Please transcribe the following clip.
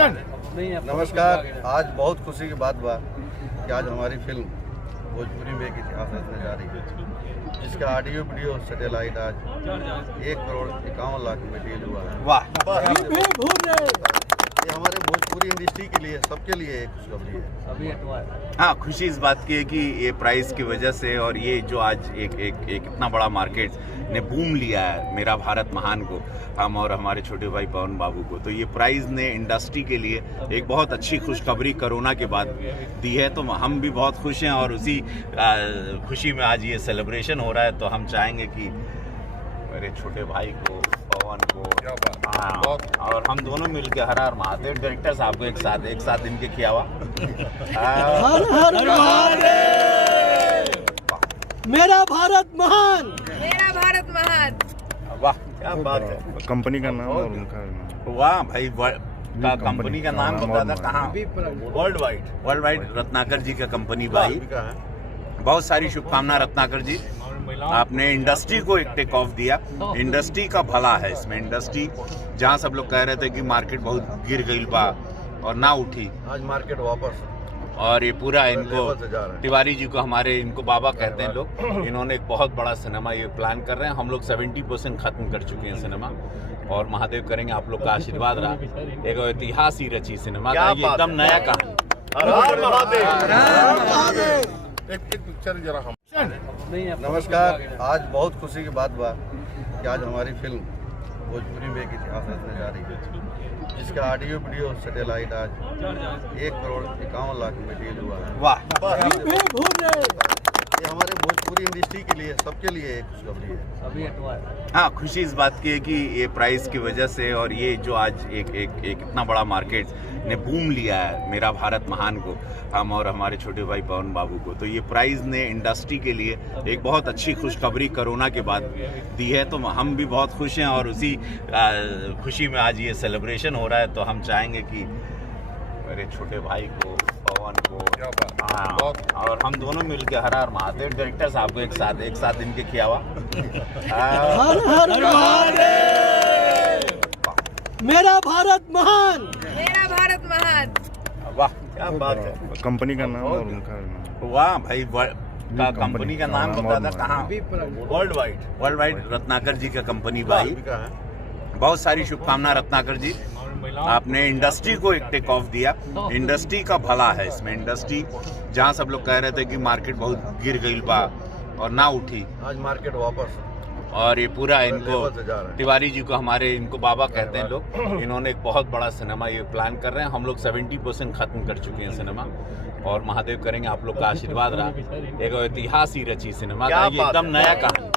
नमस्कार। आज बहुत खुशी की बात बा कि आज हमारी फिल्म भोजपुरी में एक इतिहास रचने जा रही है, जिसका ऑडियो वीडियो सैटेलाइट आज 1,51,00,000 में डील हुआ है। वाह! ये हमारे भोजपुरी इंडस्ट्री के लिए, सबके लिए एक खुशखबरी है। हाँ, खुशी इस बात की है कि ये प्राइस की वजह से और ये जो आज एक इतना बड़ा मार्केट ने बूम लिया है मेरा भारत महान को, हम और हमारे छोटे भाई पवन बाबू को, तो ये प्राइस ने इंडस्ट्री के लिए एक बहुत अच्छी खुशखबरी कोरोना के बाद दी है। तो हम भी बहुत खुश हैं और उसी खुशी में आज ये सेलिब्रेशन हो रहा है। तो हम चाहेंगे कि मेरे छोटे भाई को, पवन को, हाँ, और हम दोनों मिलकर हर हर महादेव डायरेक्टर साहब को एक साथ इनके खियावा। मेरा भारत महान, मेरा भारत महान। वाह, क्या बात है। कंपनी का नाम और उनका नाम। वाह भाई, कंपनी का नाम बता था कहाँ? वर्ल्ड वाइड रत्नाकर जी का कंपनी भाई। बहुत सारी शुभकामना रत्नाकर जी, आपने इंडस्ट्री को एक टेक ऑफ दिया। इंडस्ट्री का भला है इसमें। इंडस्ट्री जहाँ सब लोग कह रहे थे कि मार्केट बहुत गिर गई बा और ना उठी, आज मार्केट वापस और ये पूरा इनको तिवारी जी को, हमारे इनको बाबा कहते हैं लोग, इन्होंने एक बहुत बड़ा सिनेमा ये प्लान कर रहे हैं। हम लोग 70% खत्म कर चुके हैं सिनेमा, और महादेव करेंगे आप लोग का आशीर्वाद रहा। एक इतिहास ही रची सिनेमा का, ये एकदम नया कहानी। एक पिक्चर जरा हम। नमस्कार। आज बहुत खुशी की बात बा कि आज हमारी फिल्म भोजपुरी में एक इतिहास रचने जा रही है, जिसका ऑडियो वीडियो सैटेलाइट आज 1,51,00,000 में डील हुआ है। वाह! ये हमारे भोजपुरी इंडस्ट्री के लिए, सबके लिए एक खुशखबरी है। हाँ, खुशी इस बात की है कि ये प्राइस की वजह से और ये जो आज एक इतना बड़ा मार्केट ने बूम लिया है मेरा भारत महान को, हम और हमारे छोटे भाई पवन बाबू को, तो ये प्राइस ने इंडस्ट्री के लिए एक बहुत अच्छी खुशखबरी कोरोना के बाद दी है। तो हम भी बहुत खुश हैं और उसी खुशी में आज ये सेलिब्रेशन हो रहा है। तो हम चाहेंगे कि मेरे छोटे भाई को, पवन को, हाँ, और हम दोनों मिलकर हर हर महादेव डायरेक्टर साहब को एक साथ इनके खियावा। मेरा भारत महान, मेरा भारत महान। वाह, क्या बात है। कंपनी का नाम और उनका नाम। वाह भाई, कंपनी का नाम बता था कहाँ? वर्ल्ड वाइड रत्नाकर जी का कंपनी भाई। बहुत सारी शुभकामना रत्नाकर जी, आपने इंडस्ट्री को एक टेक ऑफ दिया। इंडस्ट्री का भला है इसमें। इंडस्ट्री जहाँ सब लोग कह रहे थे कि मार्केट बहुत गिर गई बा और ना उठी, आज मार्केट वापस, और ये पूरा इनको तिवारी जी को, हमारे इनको बाबा कहते हैं लोग, इन्होंने एक बहुत बड़ा सिनेमा ये प्लान कर रहे हैं। हम लोग 70% खत्म कर चुके हैं सिनेमा, और महादेव करेंगे आप लोग का आशीर्वाद रहा। एक इतिहास ही रची सिनेमा का, ये एकदम नया कहानी।